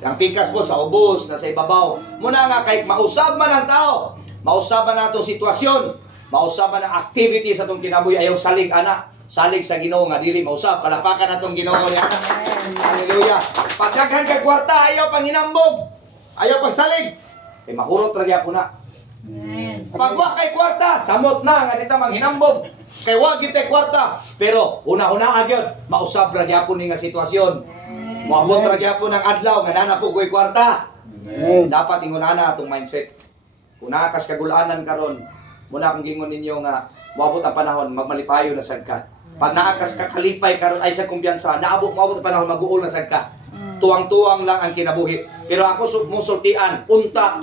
Ang pikas po sa ubos, nasa ibabaw. Muna nga kay mausab man ang tao, mausab man atong sitwasyon, mausab man ang activity sa itong kinabuhi, ayaw salig anak, salig sa Ginoo nga dili mausab, palapakan natong Ginoo ni anak. Hallelujah. Pagdaghan kay kwarta, ayaw pang hinambog, ayaw pang salig, kay mahurot ra gyapon na. Pagwa kay kwarta, samot na nga dita mang hinambog. Kay wa gyud kay kwarta, pero una-una gyud mausab ra gyapon ni nga sitwasyon. Moabot ra gyapon ang adlaw nga nana po koy kwarta. Dapat ingunana atong mindset. Kung naakas kagulanan karon, muna akong gingon ninyo nga moabot ang panahon magmalipayo na sad ka. Pag naakas ka kalipay karon ay sa kumpiyansa, moabot ang panahon maguol na sad ka. Tuwang-tuwang lang ang kinabuhi. Pero ako musultian, unta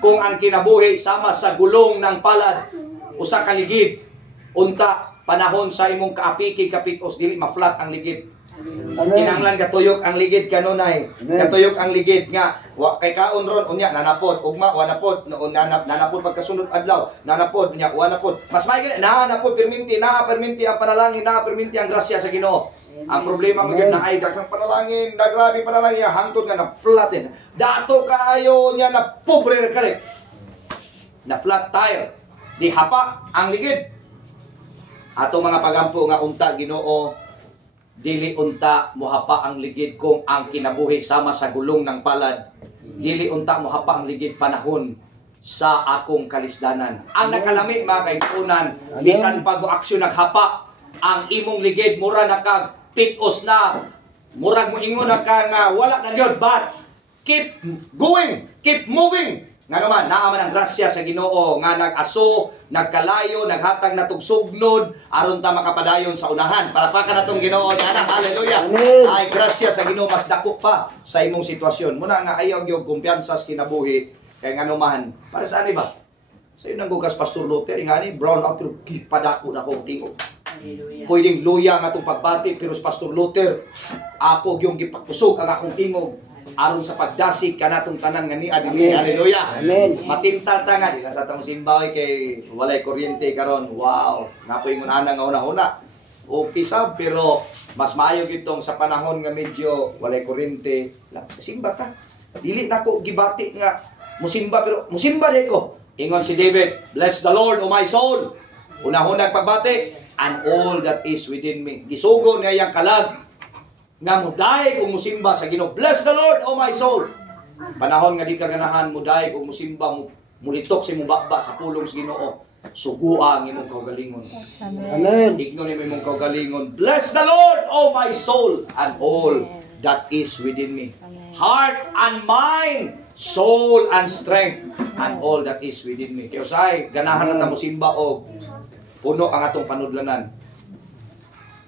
kung ang kinabuhi sama sa gulong ng palad usa ka ligid, unta panahon sa imong kaapiki kapit-os dili ma-flat ang ligid. Kinanglan katuyok ang ligid kanunay. Katuyok ang ligid nga wa kay kaon ron unya nanapod ugma wa napod nanapod pagkasunod adlaw nanapod unya wa napod. Mas may gani nanapod perminti ang panalangin perminti ang grasya sa Ginoo. Ang problema mo gyud na ay daghang panalangin, grabe panalangin hangtod nga na flatten. Dato kaayo nya na pobre kare. Na flat tire. Di hapa ang ligid. Ato mga pagampo nga unta Ginoo, dili unta mohapa ang ligid kung ang kinabuhi sama sa gulong ng palad. Dili unta mohapa ang ligid panahon sa akong kalisdanan. Ang nakalami mga kaigsunan, bisan pag aksyon naghapa ang imong ligid mura na kag pitos na murag mo ingon na ka nga wala na gyud, but keep going, keep moving. Nga naman, naaman ang grasya sa Ginoo nga nag-aso, nagkalayo, naghatag na tugsugnod, aron ta makapadayon sa unahan. Palakpakan natong Ginoo ni anak. Hallelujah. Ay grasya sa Ginoo mas dako pa sa imong sitwasyon. Muna nga ayaw gyud kumpiyansa sa kinabuhi kay nganuman. Para sa ani ba? Sa nang gugas Pastor Luther ngani brown out pero padako na ko tingog. Hallelujah. Pwedeng luya nga itong pagbati pero sa Pastor Luther ako yung gipagpusok ang akong tingog aron sa pagdasig kanatong tanan nga ni adili. Hallelujah. Amen. Matintal ta nga dila sa tong simbahay kay walay kuryente karon. Wow, napoy ngunana nga una-una. Okay sab pero mas maayo gitong sa panahon nga medyo walay kuryente. Simba ta. Dili nako gibati nga musimba pero musimba di ko. Ingon si David, bless the Lord, O my soul. Una-una pagbati, and all that is within me. Gisugo niya yung kalag nga muday kung musimba sa Ginoo. Bless the Lord, O my soul. Panahon nga di kaganahan muday kung musimba, mulitok si mubaba sa pulong sa Ginoo. Sugua ang imong kaugalingon. Amen. Ignon mo imong kaugalingon. Bless the Lord, O my soul, and all that is within me. Heart and mind, soul and strength, and all that is within me. Kaya usay, ganahan na musimba o puno ang atong panudlanan.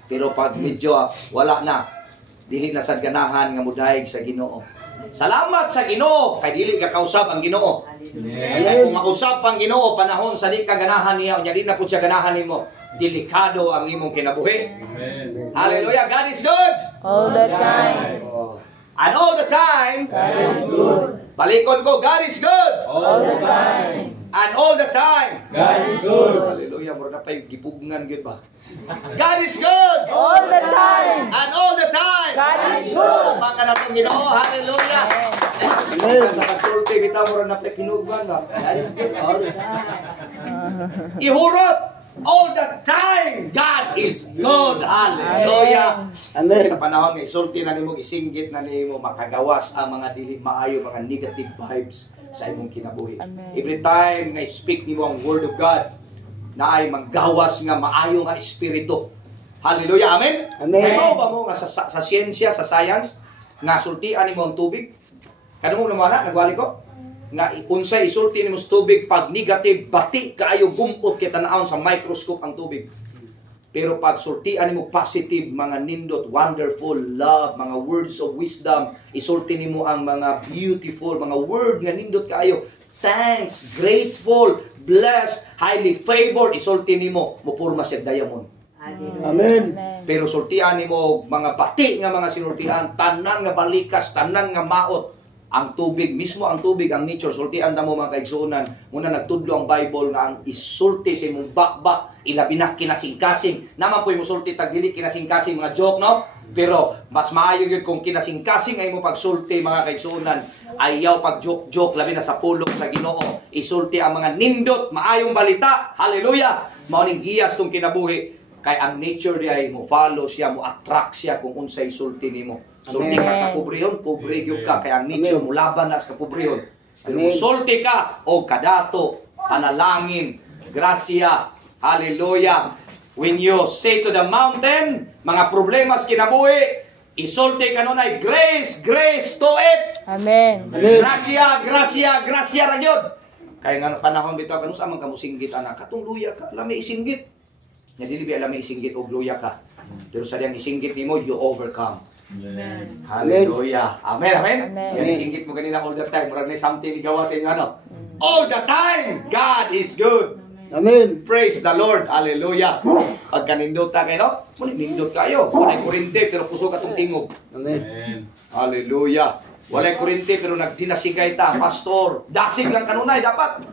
Pero pag medyo wala na, dili na sad ganahan nga mudayeg sa Ginoo. Salamat sa Ginoo kay dili ka kausab ang Ginoo. Kay kung mausab ang Ginoo panahon sa di ka ganahan niya unya di na pud siya ganahan nimo, delikado ang imong kinabuhi. Amen. Hallelujah. God is good all the time. And all the time, God is good. Balikon ko, God is good All the time. and all the time. God is good. Hallelujah. Mura na pa yung gipugngan gyud ba? God is good All the time. and all the time. God is good. Maka na itong Ginoo. Hallelujah. Sa pagsulti, bitaw mura na pa pinugban ba? God is good all the time. Ihurot. All the time, God is good. Hallelujah. Amen. Sa panahon nga isulti na nimo, isinggit na nimo, makagawas ang mga dili maayo, mga negative vibes sa imong kinabuhi. Amen. Every time nga speak nimo ang word of God, na ay manggawas nga maayo nga espiritu. Hallelujah. Amen. Amen. Kaya ba mo nga sa siyensya, sa science, nga sultian nimo ang tubig? Kanimo naman nagwali ko? Nga unsay isulti nimo sa tubig pag negative bati kaayo gumpot kay tan-awon sa microscope ang tubig. Pero pag sultian nimo positive, mga nindot, wonderful, love, mga words of wisdom, isulti nimo ang mga beautiful, mga word nga nindot kaayo, thanks, grateful, blessed, highly favored, isulti nimo mopurma sa diamond. Amen. Pero sultian nimo mga bati nga mga sinultian, tanan nga balikas, tanan nga maot. Ang tubig, mismo ang tubig, ang nature, sultian na mo mga kaigsunan. Muna nagtudlo ang Bible nga ang isulti sa imong bakbak, ilabi na kinasing-kasing. Naman po yung sulti tagdili kinasing-kasing mga joke, no? Pero mas maayo gyud kung kinasing-kasing ay mo pagsulti mga kaigsuonan, ayaw pag joke-joke labi na sa pulong sa Ginoo. Isulti ang mga nindot, maayong balita. Hallelujah. Mao ning giyas tong kinabuhi kay ang nature di ay mo follow siya, mo attract siya kung unsay sulti nimo. Sulti ka kapobrehon, pobre gyud ka kay ang nature mo laban na sa kapobrehon. Pero sulti ka o kadato, panalangin, grasya. Hallelujah. When you say to the mountain, mga problema sa kinabuhi, isulti ka nun ay grace, grace to it. Amen. Grasya, grasya, grasya ra gyud. Kaya nga panahon bitaw kanus amang kamo singgit anak, katong luya ka, lami isinggit. Nya dili bi lami isinggit og luya ka. Pero sa diyang isinggit nimo, you overcome. Amen. Hallelujah. Amen, amen. Amen. Yan isinggit mo kanina all the time. Murag na something igawa sa inyo ano. All the time, God is good. Amen. Praise the Lord. Hallelujah. Pagka nindot ka kayo, muna nindot kayo. Walay kurente pero kusog atong tingog. Amen. Hallelujah. Walay kurente pero nagdinasigay ta, pastor. Dasig lang kanunay dapat.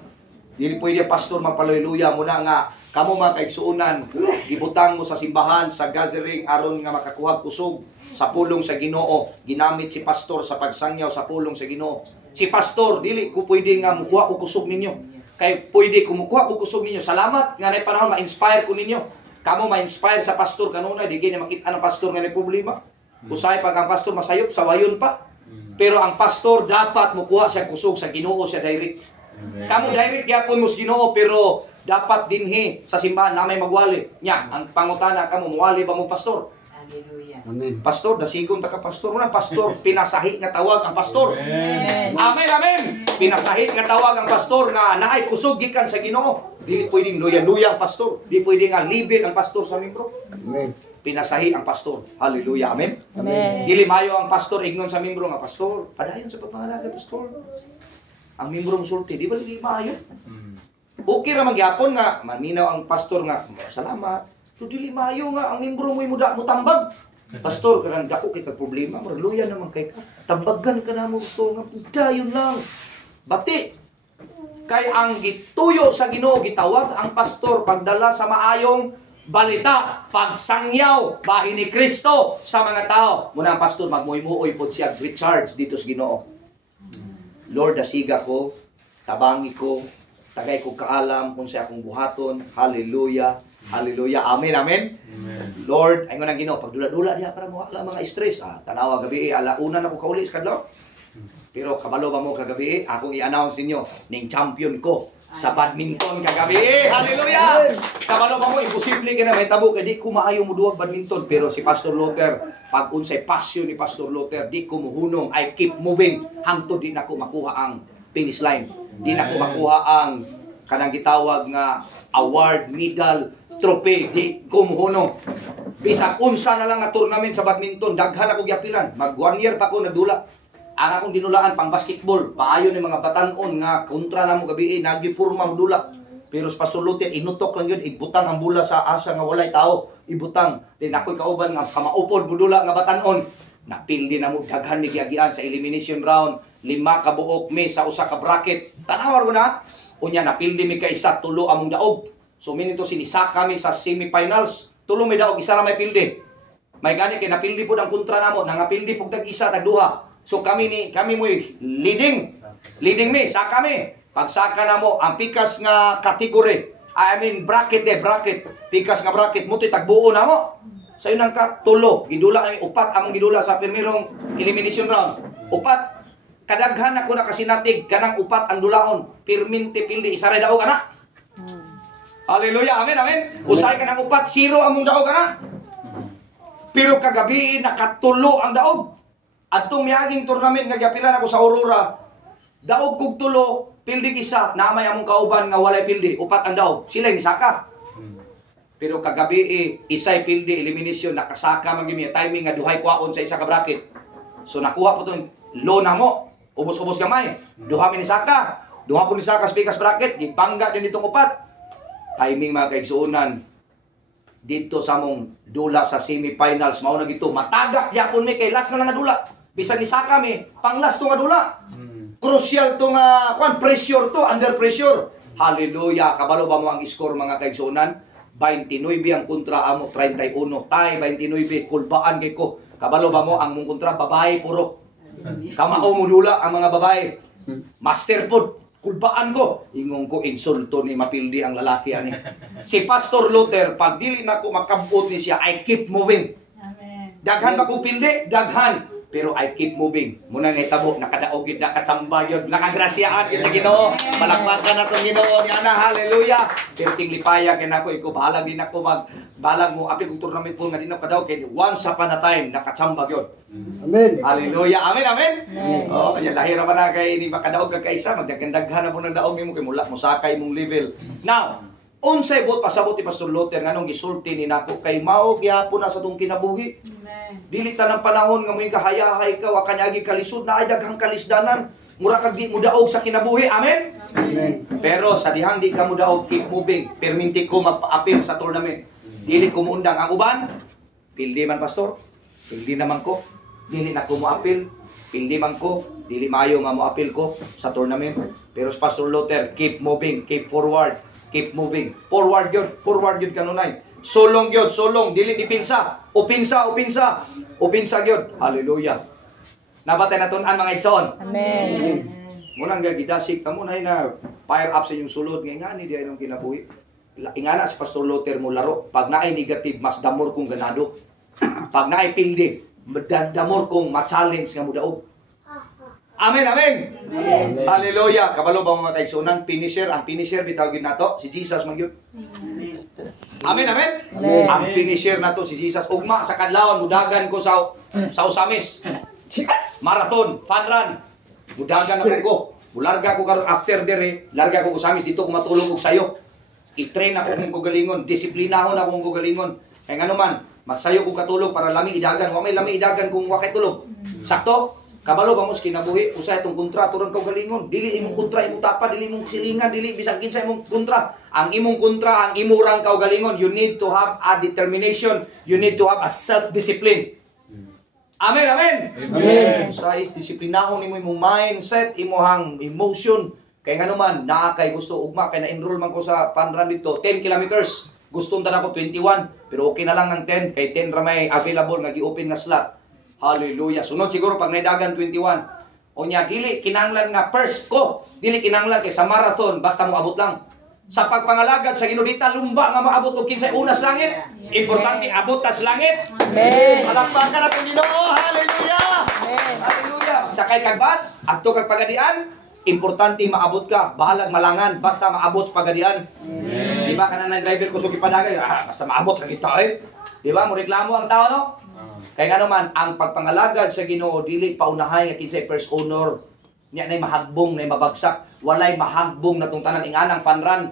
Dili pwede pastor magpaleluya mo na nga kamo mga kaigsuonan, gibutang mo sa simbahan, sa gathering aron nga makakuha kusog sa pulong sa Ginoo. Ginamit si pastor sa pagsangyaw sa pulong sa Ginoo. Si pastor dili ko pwede nga mukuha ko kusog ninyo. Kay pwede kumukuha ko kusog ninyo. Salamat nga na panahon ma-inspire ko ninyo. Kamo ma-inspire sa pastor kanuna, di gini makita ng pastor nga may problema. Usahay pag ang pastor masayop, sawayon pa. Pero ang pastor dapat mukuha siya kusog sa Ginoo siya direct. Kamo direct gyapon mo sa Ginoo pero dapat dinhi sa simbahan na may magwali. Nya, ang pangutana kamo muwali ba mo pastor? Hallelujah. Amen. Pastor, dasigon ta ka pastor na pastor, pinasahi nga tawag ang pastor. Amen. Amen, amen. Pinasahi nga tawag ang pastor nga naay kusog gikan sa Ginoo. Dili pwedeng luya-luya ang pastor. Dili pwedeng nga libid ang pastor sa membro. Amen. Pinasahi ang pastor. Hallelujah. Amen. Amen. Dili mayo ang pastor ignon sa membro nga pastor. Padayon sa pagpangalaga pastor. Ang membro musulti, di ba dili mayo? Okay ra magyapon nga maminaw ang pastor nga salamat. So dili mayo nga ang membro mo muda mo tambag. Pastor, kanang dako kay kag problema, murag luya naman kay ka. Tambagan ka na mo gusto nga dayon lang. Bati. Kay ang gituyo sa Ginoo gitawag ang pastor pagdala sa maayong balita, pagsangyaw bahin ni Kristo sa mga tao. Muna ang pastor magmuoy-muoy pod siya recharge dito sa Ginoo. Lord, dasiga ko, tabangi ko, tagay ko kaalam kung sa akong buhaton. Hallelujah. Hallelujah. Amen, amen. Lord, ay nga nang Ginoo, pagdula-dula diha para mo wala mga stress. Tanawa gabi, alauna na ko kauli sa kadlaw. Pero kabalo ba mo kagabi, akong i-announce ninyo, ning champion ko sa badminton kagabi. Hallelujah! Kabalo ba mo, imposible ka na may tabo, kaya di ko maayo mo duwag badminton. Pero si Pastor Luther, pag unsay passion ni Pastor Luther, di ko muhunong, I keep moving, hangtod di na ko makuha ang finish line. Di na ko makuha ang kanang gitawag nga award, medal, trophy, di ko muhunong. Bisag unsa na lang nga tournament sa badminton, daghan ako giapilan. Mag 1 year pa ko nagdula. Ang akong dinulaan pang basketball, paayo ni mga batanon nga kontra na mo gabi, nagipurma mo dula. Pero sa Pastor Luther, inutok lang yun, ibutang ang bula sa asa nga walay tao, ibutang. Then ako'y kauban nga kamaupod mo dula nga batanon. Napildi na mo daghan ni giagian sa elimination round, 5 ka buok mi sa usa ka bracket. Tanawar ko na, unya napildi mi ka isa, tulo among daog. So minito sinisaka mi sa semifinals, tulo may daog, isa ra may pildi. May gani kay napildi pud ang kontra namo, nangapildi pud tag isa tag duha. So kami mo leading me, saka mi. Pagsaka na mo, ang pikas nga kategory, bracket, pikas nga bracket, mo tagbuo na mo. Sa yun ang tulo, gidula na upat, among gidula sa primerong elimination round. Upat, kadaghan ako na kasinatig, kanang upat ang dulaon, pirminti pildi, isa ray daog ana. Hallelujah, amen, amen. Usay ka ng upat, 0 among daog ana. Pero kagabi, nakatulo ang daog. At itong miyaging tournament nga giapilan ako sa Aurora, daog kog tulo, pildi isa, naamay among kauban nga walay pildi, upat ang daog. Sila ni saka. Pero kagabi isay pildi elimination, nakasaka man gimi, timing nga duhay kwaon sa isa ka bracket. So nakuha po itong lona mo, ubos-ubos gamay. Duha mi ni saka, duha po ni saka sa pikas bracket, gipangga din itong upat. Timing mga kaigsuunan, dito sa mong dula sa semifinals, mao na gito, matagak yapon mi kay last na lang nga dula. Bisan ni saka mi, pang last to nga dula. Crucial to nga, pressure to, under pressure. Hallelujah, kabalo ba mo ang score mga kaigsuunan? 29 ang kontra amo, 31. Tay, 29, kulbaan kay ko. Kabalo ba mo ang mong kontra babae puro. Kamao mo dula ang mga babae. Master pod, kulbaan ko. Ingong ko insulto ni mapildi ang lalaki ani. Si Pastor Luther, pag dili na ko makabot ni siya, I keep moving. Daghan ba ko pildi? Daghan. Pero I keep moving. Muna nga itabo, nakadaogid, nakatsamba yun, nakagrasyaan yun sa Ginoo. Palakpakan na itong Ginoo niya na, hallelujah. Pero tinglipaya kaya na ako, bahalag din ako bahalag mo, api kong tournament po nga din ako kadaw, kaya once upon a time, nakatsamba yun. Amen. Hallelujah. Amen, amen. Amen. Oh, yan, lahira pa na kay ni makadaog ka kaisa, magdagandaghan na po ng daog mo, kay mula mo sakay mong level. Now, unsay bot pasabot ni Pastor Luther nganong gisulti ni nako kay mao gyapon na sa tong kinabuhi. Dili ta ng panahon nga mo'y kahayahay ka wa kanyagi kalisod na ay daghang kalisdanan mura kag di mo daog sa kinabuhi. Amen. Amen. Pero sa dihang di ka mo daog, keep moving. Perminti ko magpa-appeal sa tournament. Dili ko muundang ang uban. Pildi man pastor. Pildi naman ko. Dili na ko mo appeal. Pildi man ko. Dili maayo nga mo appeal ko sa tournament. Pero sa Pastor Luther, keep moving, keep forward. Keep moving. Forward yun. Forward yun kanunay. Sulong yun. Sulong. Dili dipinsa. Upinsa. Upinsa. Upinsa yun. Hallelujah. Nabatay na tunan mga igsoon. Amen. Munang gagidasik ka muna na fire up sa inyong sulod. Ngayon nga ni di ay nung kinabuhi. Ingana si Pastor Luther mo laro. Pag naay negative, mas damor kong ganado. Pag naay pildi, damor kong ma-challenge nga mo daog. Amen, amen. Amen. Hallelujah. Kabalo ba mga kaigsunan? Finisher. Ang finisher, bitawagin na to. Si Jesus magyud. Amen, amen. Amen. Ang finisher na to, si Jesus. Ugma, sa kadlawon, mudagan ko sa Usamis. Marathon, fun run. Mudagan ako ko. Mularga ko karon after dere. Larga ko Usamis. Dito ko matulong og sayo. I-train ako kung kugalingon. Disiplinahon ako kung kugalingon. Kaya nga naman, magsayo ko katulog para lami idagan. Wa may lami idagan kung wakay tulog. Sakto? Kabalo ba mo sa kinabuhi, usay itong kontra, turang kau galingon. Dili imong kontra, imong tapa, dili imong silingan, dili bisag kinsa imong kontra. Ang imong kontra, ang imurang kau galingon, you need to have a determination. You need to have a self-discipline. Amen, amen. Amen. Usay is disiplinahon nimo imong mindset, imong emotion. Kaya nga naman, kay gusto ugma, kay na-enroll man ko sa fun run dito, 10 kilometers. Gustong tan ako 21, pero okay na lang ng 10, kay 10 ra may available nga gi-open na slot. Hallelujah. Sunod siguro pag naidagan 21. O niya, dili kinanglan nga first ko. Dili kinanglan kay sa marathon, basta mo abot lang. Sa pagpangalagad sa Ginodita, lumba nga maabot og kinsay unas langit. Importante, abot tas langit. Amen. Palakpakan natin Ginoo. Hallelujah. Amen. Hallelujah. Sakay kag bus, adto kag pagadian, importante maabot ka. Bahalag malangan, basta maabot sa pagadian. Amen. Di ba kanang driver ko sugi padagay, basta maabot lang kita eh. Di ba mo reklamo ang tao no? Kaya nga naman, ang pagpangalagad sa Ginoo dili paunahay nga kinsay first honor. Niya nay mahagbong, nay mabagsak. Walay mahagbong na tong tanan inganang fun run.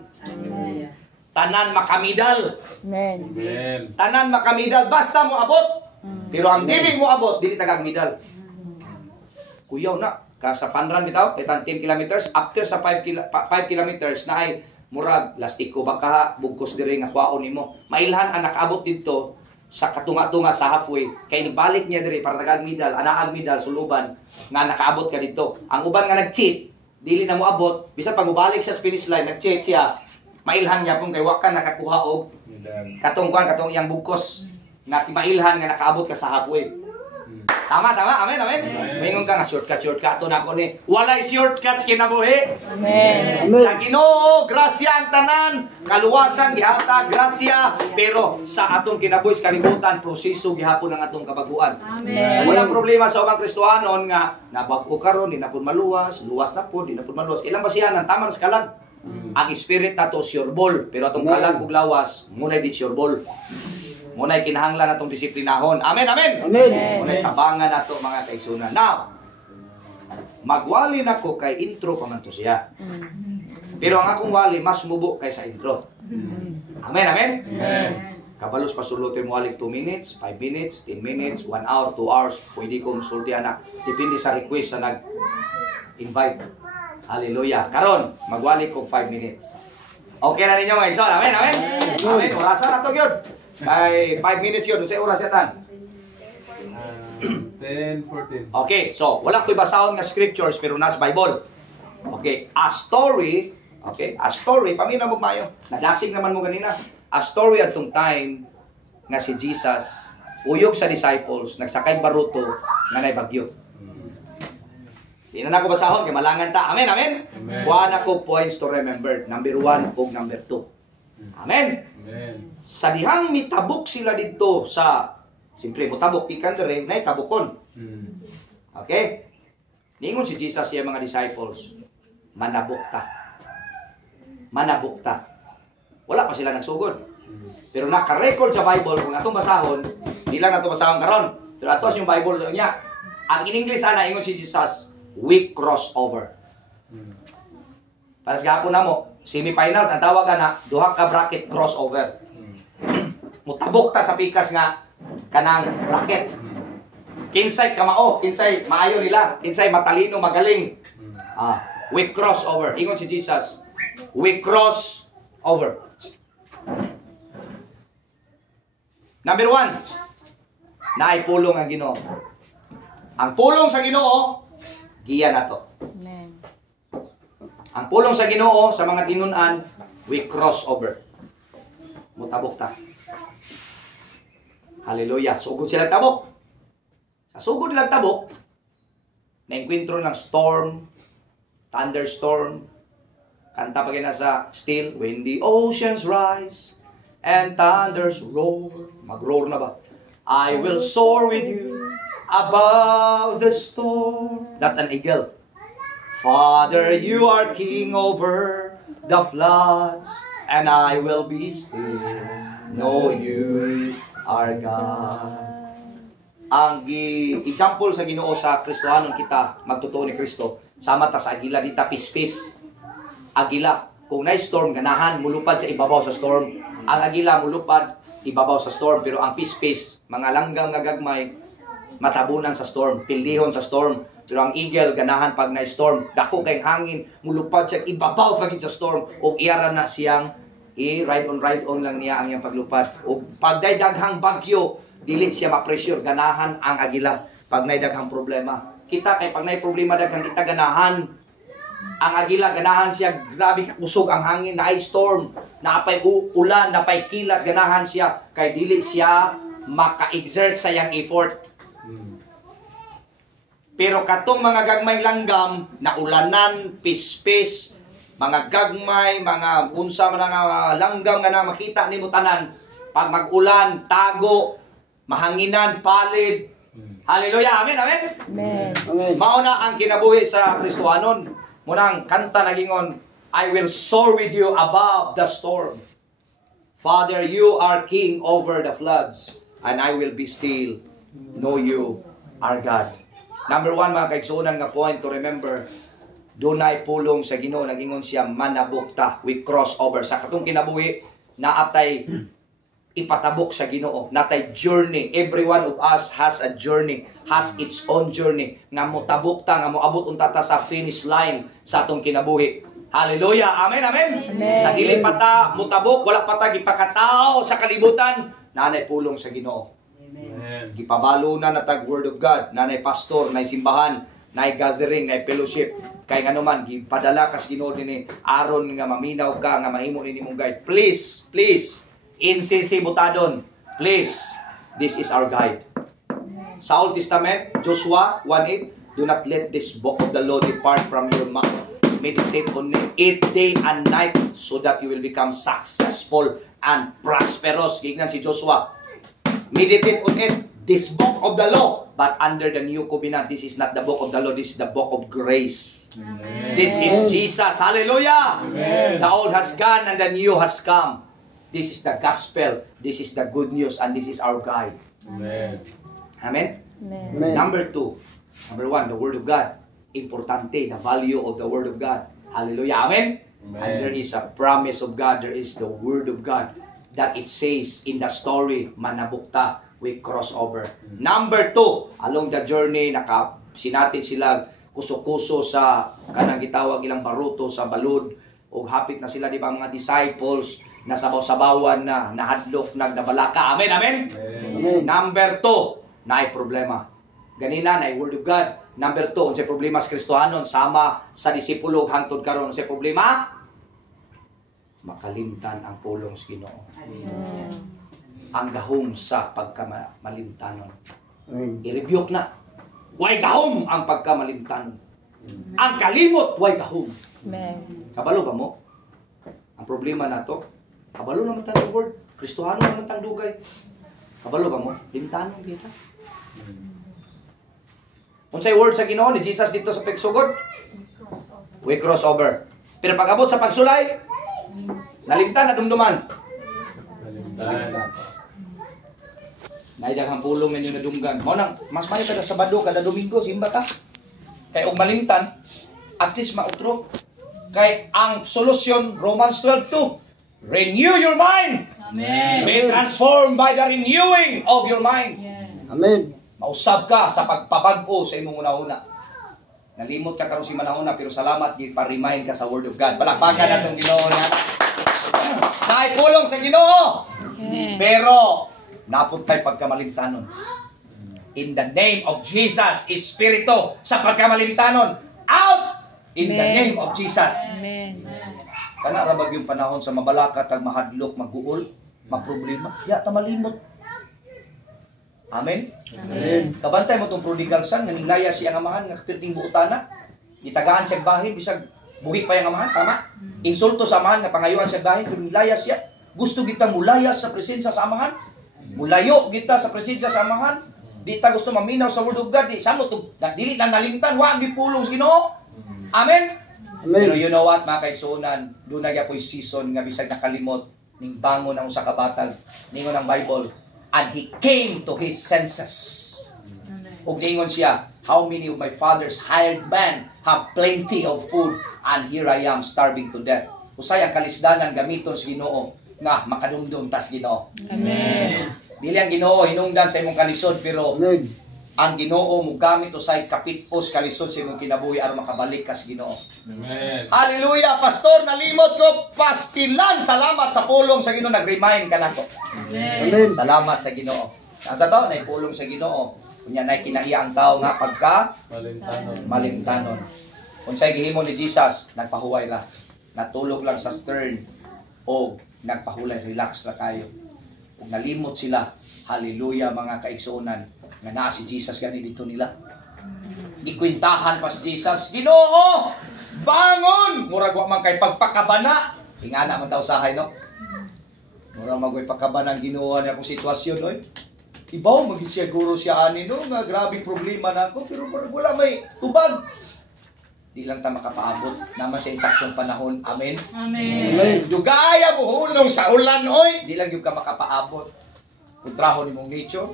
Tanan makamidal. Amen. Tanan makamidal basta mo abot. Pero ang dili mo abot, dili tagag medal. Kuyaw na. Sa fun run bitaw, kay 10 kilometers, after sa 5 kilometers na ay murag lastiko baka bugkos diri nga kwaon nimo. Mailhan ang nakaabot dito sa katunga-tunga sa halfway kay nagbalik niya diri para tagag medal, anaag medal suluban nga nakaabot ka dito. Ang uban nga nag-cheat, dili na mo abot, bisan pag mubalik sa finish line nag-cheat siya. Mailhan niya kung kay wa ka nakakuha og katong iyang bugkos nga mailhan nga nakaabot ka sa halfway. Tama, amen, amen. Mingon ka nga shortcut to na ko ni. Walay shortcuts kinabuhi. Amen. Sa Ginoo, grasya ang tanan, kaluwasan gihatag grasya, pero sa atong kinabuhi sa kalibutan proseso gihapon ang atong kabaguan. Amen. Walang problema sa ubang Kristohanon nga nabag-o karon, di na pud maluwas, luwas na pud, di na pud maluwas. Ilang basihanan tama sa kalag. Ang spirit nato sure ball, pero atong kalag ug lawas munay di sure ball. Munay kinahanglan natong disiplinahon. Amen, amen. Amen. Munay tabangan nato mga kaigsunan. Now, magwali nako kay intro pa man to siya. Pero ang akong wali mas mubo kaysa intro. Amen, amen. Kabalos Pastor Luther mo wali 2 minutes, 5 minutes, 10 minutes, 1 hour, 2 hours. Pwede ko musulti anak. Depende sa request sa nag-invite. Hallelujah. Karon, magwali ko 5 minutes. Okay na ninyo mga igsoon. Amen, amen. Amen. Orasan na to yun. Ay 5 minutes yun. Sa oras yatan. 10:14. Okay, so wala ko'y basahon nga scriptures pero nas Bible. Okay, a story, pamina mo mayo. Nadasig naman mo ganina. A story atong time nga si Jesus Uyog sa disciples, nagsakay baruto, nga nay bagyo. Di na ako basahon, kay malangan ta. Amen, amen? Kuha na ko points to remember. Number 1 ug number 2. Amen? Amen. Sa dihang mitabok sila dito sa, simple, mutabok, ikan dere, nay tabukon. Okay? Ningon si Jesus siya mga disciples, manabok ta. Manabok ta. Wala pa sila nagsugod. Pero naka-record sa Bible, kung atong basahon, di lang nato basahon karon. Pero atos yung Bible niya. Ang in English ana ingon si Jesus, we cross over. Para sa hapon na mo, semifinals ang tawag na duha ka bracket crossover. Mutabok ta sa pikas nga kanang bracket. Kinsay kamao, kinsay maayo nila, kinsay matalino, magaling. We cross over. Ingon si Jesus, we cross over. Number 1, naipulong ang Ginoo. Ang pulong sa Ginoo, giya nato. Amen. Ang pulong sa Ginoo sa mga tinunan, we cross over. Mutabok ta. Hallelujah. Sugod sila tabok. Sa sugod nilang tabok, na-enkwentro ng storm, thunderstorm, kanta pa gina sa still, when the oceans rise and thunders roar. Mag-roar na ba? I will soar with you above the storm. That's an eagle. Father, you are king over the floods, and I will be still. Know you are God. Ang example sa Ginoo sa Kristohanon kita, magtotoo ni Kristo, sama ta sa agila dita pispis. Agila, kung na-storm, ganahan, mulupad sa ibabaw sa storm. Ang agila, mulupad, ibabaw sa storm. Pero ang pispis, mga langgam nga gagmay, matabunan sa storm, pildihon sa storm. Pero ang eagle, ganahan pag na-storm, dako kay hangin, mulupad siya, ibabaw pagid sa storm, o iara na siyang ride on lang niya ang iyang paglupad. O pag daghang bagyo, dili siya ma-pressure, ganahan ang agila pag daghang problema. Kita kay pag nay problema daghang kita ganahan. Ang agila ganahan siya, grabe kakusog ang hangin, naay storm, naapay ulan, naapay kilat, ganahan siya kay dili siya maka-exert sa iyang effort. Pero katong mga gagmay langgam, naulanan, pispis, mga gagmay, mga unsa man nga langgam nga na makita nimo tanan, pag mag-ulan, tago, mahanginan, palid. Hallelujah. Amen. Amen. Amen. Mauna ang kinabuhi sa Kristohanon. Munang kanta nagingon, I will soar with you above the storm. Father, you are king over the floods, and I will be still. Know you are God. Number 1, mga kaigsunan nga point to remember, dunay pulong sa Ginoo, nagingon siya, manabok ta. We cross over. Sa katong kinabuhi, naatay ipatabok sa Ginoo, natay journey. Every one of us has a journey, has its own journey. Nga motabok ta, nga moabot unta ta sa finish line sa atong kinabuhi. Hallelujah. Amen, amen. Amen. Sa dili pa ta motabok, wala pa ta gipakatao sa kalibutan, nanay pulong sa Ginoo. Amen. Gipabalo na natag word of God, nanay pastor, nay simbahan, nay gathering, nay fellowship. Kay ngano man gipadala kas Ginoo dinhi aron nga maminaw ka, nga mahimo nini mong guide. Please, please, NCC Butadon, please, this is our guide. Sa Old Testament, Joshua 1:8, do not let this book of the law depart from your mouth. Meditate on it day and night so that you will become successful and prosperous. Gignan si Joshua. Meditate on it, this book of the law. But under the new covenant, this is not the book of the law, this is the book of grace. Amen. This is Jesus. Hallelujah. Amen. The old has gone and the new has come. This is the gospel. This is the good news, and this is our guide. Amen. Amen? Amen. Number 2. Number 1, the Word of God. Importante, the value of the Word of God. Hallelujah. Amen? Amen. And there is a promise of God. There is the Word of God that it says in the story, manabukta, we cross over. Number 2, along the journey, sinati sila kuso-kuso sa kanang gitawag ilang baruto sa balod. O hapit na sila, di ba, mga disciples, nasabaw-sabawan na, nahadlok, nagnabalaka. Amen, amen? Amen. Number 2, naay problema. Ganina, naay Word of God. Number 2, unsay problema sa Kristohanon, sama sa disipulo hangtod karon, unsay problema? Makalimtan ang pulong sa Ginoo. ang gahom sa pagkamalimtanon. Amen. I-rebuke na. Way gahom ang pagkamalimtanon. Ang kalimot, way gahom. Amen. Kabalo ba mo? Ang problema na to, kabalo naman tayo word. Kristohano naman tang dugay. Kabalo ba mo? Limtanon kita. Unsay word sa Ginoo ni Jesus dito sa pagsugod? We cross over. Pero pag abot sa pagsulay, nalimtan na dumduman. Nalimtan. Naidaghang pulong ninyo na dunggan. Mao nang mas mayo kada Sabado, kada Domingo simba ta. Kay og malimtan, at least mautro. Kay ang solusyon Romans 12:2. Renew your mind. Amen. Be transformed by the renewing of your mind. Yes. Amen. Mausab ka sa pagpabag-o sa imong una-una. Nalimot ka karon si manahuna pero salamat gid pa-remind ka sa Word of God. Palakpakan natong Ginoo na. Naipulong sa Ginoo. Pero napuntay pagkamalimtanon. In the name of Jesus, Espiritu sa pagkamalimtanon, out in the name of Jesus. Amen. Kana ra bag yung panahon sa mabalakat ag mahadlok, maguol, maproblema, ya ta malimot. Amen. Amen. Kabantay mo tong prodigal son nga ninglaya siya ang amahan nga kapirting buutana. Gitagaan siya bahin bisag buhi pa yang amahan, tama? Insulto sa amahan nga pangayuan siya bahin kung ninglaya siya. Gusto kita mulaya sa presensya sa amahan. Mulayo kita sa presensya sa amahan. Di ta gusto maminaw sa word of God, di samo to dili lang nalimtan, wa gipulong sa Ginoo. Amen. Pero you know what, mga kaigsuonan, doon na gyapon season nga bisag nakalimot ning bangon ang usa ka batag ningon ang Bible, and he came to his senses. Ug ningon siya, how many of my father's hired men have plenty of food, and here I am starving to death. Usay ang kalisdanan gamiton sa Ginoo nga makadumdum tas Ginoo. Amen. Dili ang Ginoo hinungdan sa imong kalisod, pero Amen. ang Ginoo mo gamit usay kapitpos kalisod sa imong kinabuhi aron makabalik ka sa Ginoo. Amen. Hallelujah, pastor, nalimot ko pastilan. Salamat sa pulong sa Ginoo, nag-remind ka nako. Amen. Salamat sa Ginoo. Sa to, naipulong sa Ginoo. Kunya nay kinahiya ang tao nga pagka Malimtanon. malimtanon. Unsay gihimo ni Jesus, nagpahuway ra. Natulog lang sa stern o nagpahulay, relax ra kayo. Kung nalimot sila, hallelujah mga kaigsuonan, nga naa si Jesus gani dito nila. Gikwintahan pa si Jesus, Ginoo, bangon! Murag wa man kay pagpakabana. Ingana man ta usahay, no? Murag magoy pagkabana ang Ginoo niya akong sitwasyon, oy. Ibaw maging siguro siya ani, no? Nga grabe problema nako, pero murag wala may tubag. Di lang ta makapaabot naman sa insaktong panahon. Amen. Amen. Amen. Dugaya mo hulong sa ulan, oy. Di lang yung ka makapaabot. Kontraho ni mong nature.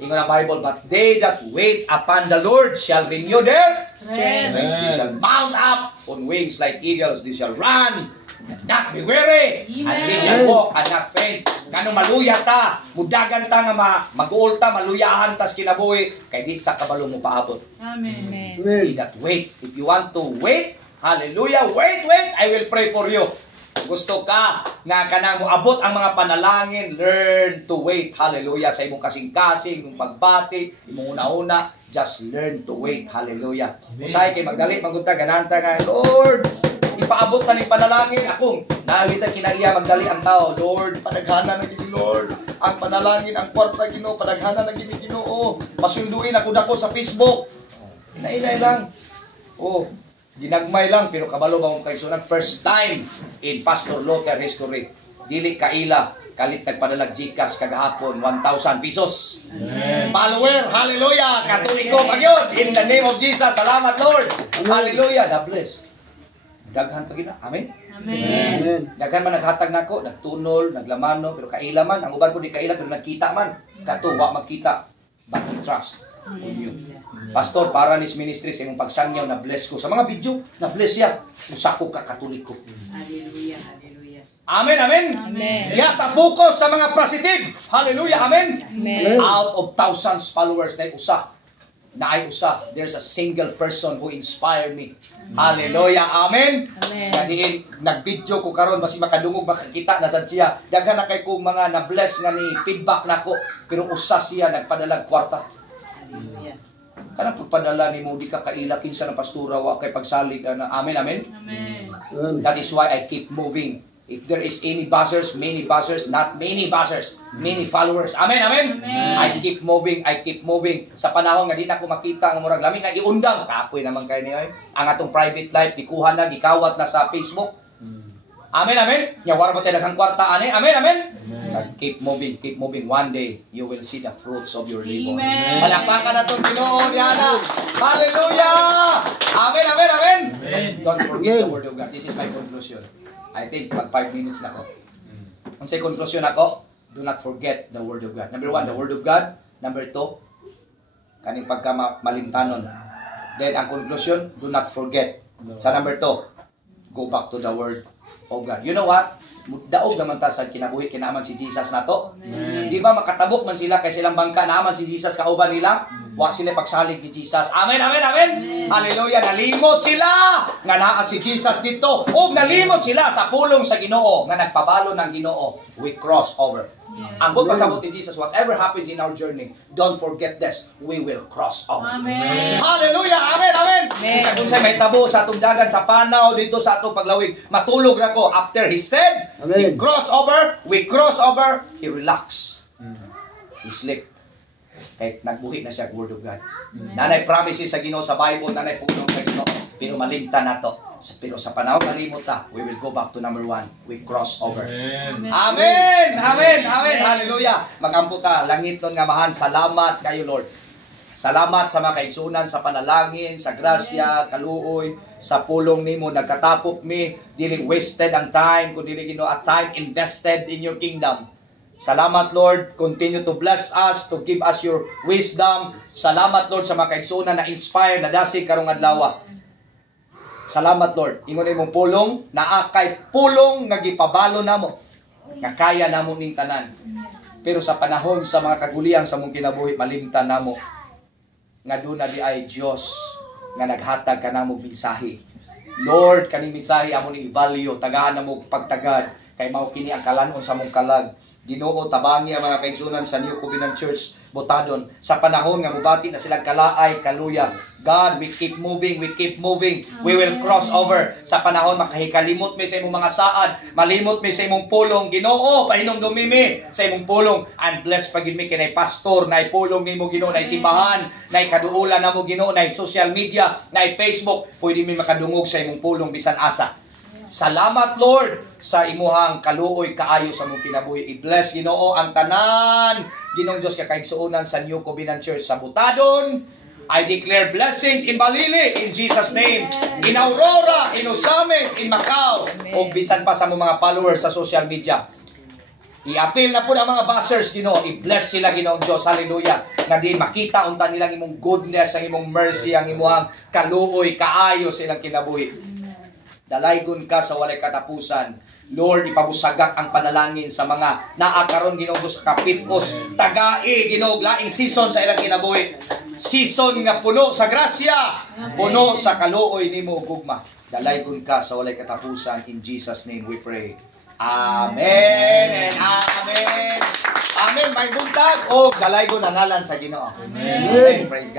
Ingon ang Bible, but they that wait upon the Lord shall renew their Strength. They shall mount up on wings like eagles. They shall run and not be weary. And they shall walk and not faint. Kano maluya ta, mudagan ta nga mag-uol ta, maluyahan ta sa kinabuhi, kay di ta kabalo mo paabot. Amen. They that wait. If you want to wait, hallelujah, wait, I will pray for you. Gusto ka nga kanang mo abot ang mga panalangin, learn to wait. Hallelujah. Sa imong kasing-kasing, imong pagbati, imong una-una, just learn to wait. Hallelujah. Usay kay magdali magunta gananta nga, Lord, ipaabot na ni panalangin akong nakita kinaiya magdali ang tao. Lord, padaghana na gid Lord. Ang panalangin, ang kwarta Ginoo, padaghana na gid Ginoo. Pasunduin ako dako sa Facebook. Inainay lang. Oh, ginagmay lang, pero kabalo ba mong kaigsuonan? First time in Pastor Luther history. Dili kaila, kalit nagpadalag Gcash kagahapon, 1,000 pesos. Amen. Follower, hallelujah! Katoliko, Panginoon, in the name of Jesus, salamat Lord! Hallelujah, God bless. Daghan pa gina, amen? Amen. Amen. Daghan man naghatag nako, nagtunol, naglamano, pero kaila man, ang uban ko di kaila, pero nagkita man. Kato, wa magkita, but we trust on you. Pastor, para nis ministry sa imong pagsangyaw, na-bless ko. Sa mga video, na-bless siya. Usako ka katoliko. Hallelujah, hallelujah. Amen, amen. Amen. Diya ta focus sa mga positive. Hallelujah, amen. Amen. Out of thousands followers na ay usa. There's a single person who inspired me. Hallelujah, amen. Amen. Kaniin, nag-video ko karon basi makadungog makakita na sad siya. Daghan na kay kong mga na-bless nga ni feedback nako, pero usa siya nagpadalag kwarta. Hallelujah. Kanang pagpadala ni mo di ka kaila kinsa na pastura wa kay pagsalig na amen, amen. Amen. Amen. That is why I keep moving If there is any buzzers, many buzzers, not many buzzers, many followers. Amen, amen. I keep moving, I keep moving. Sa panahon nga di na ko makita ang murag lami nga iundang, kapoy naman kayo niyo. Ang atong private life gikuha na, gikawat na sa Facebook. Amen, amen. Nya wala ba tayo daghang kwarta ani? Amen, amen. Keep moving, keep moving. One day you will see the fruits of your labor. Palakpakan na tong Ginoo diana. Hallelujah! Amen, amen, amen. Don't forget the word of God. This is my conclusion. I think mag 5 minutes na ko. Ang say conclusion ako, do not forget the word of God. Number 1, the word of God. Number 2, kaning pagka malimtanon. Then ang conclusion, do not forget. Sa number 2, go back to the word of God. You know what? Daog naman ta sa kinabuhi kinaaman si Jesus nato. Di ba makatabok man sila kay silang bangka naaman si Jesus kauban nila? Wa sila pagsalig ni Jesus. Amen, amen, amen. Hallelujah. Nalimot sila nga naa si Jesus dito. O nalimot sila sa pulong sa Ginoo nga nagpabalo ng Ginoo. We cross over. Ang buong pasabot ni Jesus, whatever happens in our journey, don't forget this, we will cross over. Amen. Hallelujah! Amen! Amen! Sa kung may tabo sa atong dagat, sa panaw, dito sa atong paglawig, matulog na ko. After He said, Amen. we cross over, He relax. He sleep. Kahit nagbuhi na siya, Word of God. Nanay promises sa Ginoo sa Bible, nanay pulong sa Ginoo. Pero malimta na to. Pero sa panahon malimot ta, we will go back to number 1. We cross over. Amen. Amen! Amen! Amen! Hallelujah! Magampo ta, langit nun nga mahan. Salamat kayo, Lord. Salamat sa mga kaigsunan, sa panalangin, sa grasya, kaluoy, sa pulong nimo nagkatapok mi, dili wasted ang time, kundi Ginoo at time invested in your kingdom. Salamat, Lord. Continue to bless us, to give us your wisdom. Salamat, Lord, sa mga kaigsunan na inspire, na dasig karong adlaw. Salamat, Lord. Ingon imong pulong, naa kay pulong nga gipabalo namo. Nga kaya namo ning tanan. Pero sa panahon sa mga kaguliyang sa mong kinabuhi, malimtan namo nga doon na di ay Diyos nga naghatag ka namo mensahe. Lord, kaning mensahe amo ni i-value, tagaan namo pagtagad kay mao kini ang kalanon sa mong kalag. Ginoo, tabangi ang mga kaigsunan sa New Covenant Church Botadon sa panahon nga mubati na silang kalaay, kaluya. God, we keep moving, we keep moving. We will cross over. Sa panahon makahikalimot mi sa imong mga saad, malimot mi sa imong pulong. Ginoo, pahinom dumimi sa imong pulong. And bless pagid mi kay pastor, nay pulong nimo Ginoo, nay simbahan, nay kaduulan namo Ginoo, nay social media, nay Facebook, pwede mi makadungog sa imong pulong bisan asa. Salamat, Lord, sa imuhang kaluoy kaayo sa mong kinabuhi. I-bless, Ginoo, ang tanan. Ginoong Diyos kakaigsuunan sa New Covenant Church sa Butadon. I declare blessings in Balili, in Jesus' name. In Aurora, in Osames, in Macau. O bisan pa sa mga followers sa social media. I-appeal na po ng mga buzzers, Ginoo. I-bless sila, Ginoong Diyos. Hallelujah. Na di makita unta nilang imong goodness, ang imong mercy, ang imuhang kaluoy kaayo sa ilang kinabuhi. Dalaygon ka sa walay katapusan. Lord, ipabusagak ang panalangin sa mga naakaron Ginoo sa kapipos. Tagai Ginoo laing season sa ilang kinabuhi. Season nga puno sa grasya, puno sa kaluoy nimo gugma. Dalaygon ka sa walay katapusan. In Jesus' name we pray. Amen and amen. Amen. May buntag o dalaygon ang ngalan sa Ginoo. Amen. Praise God.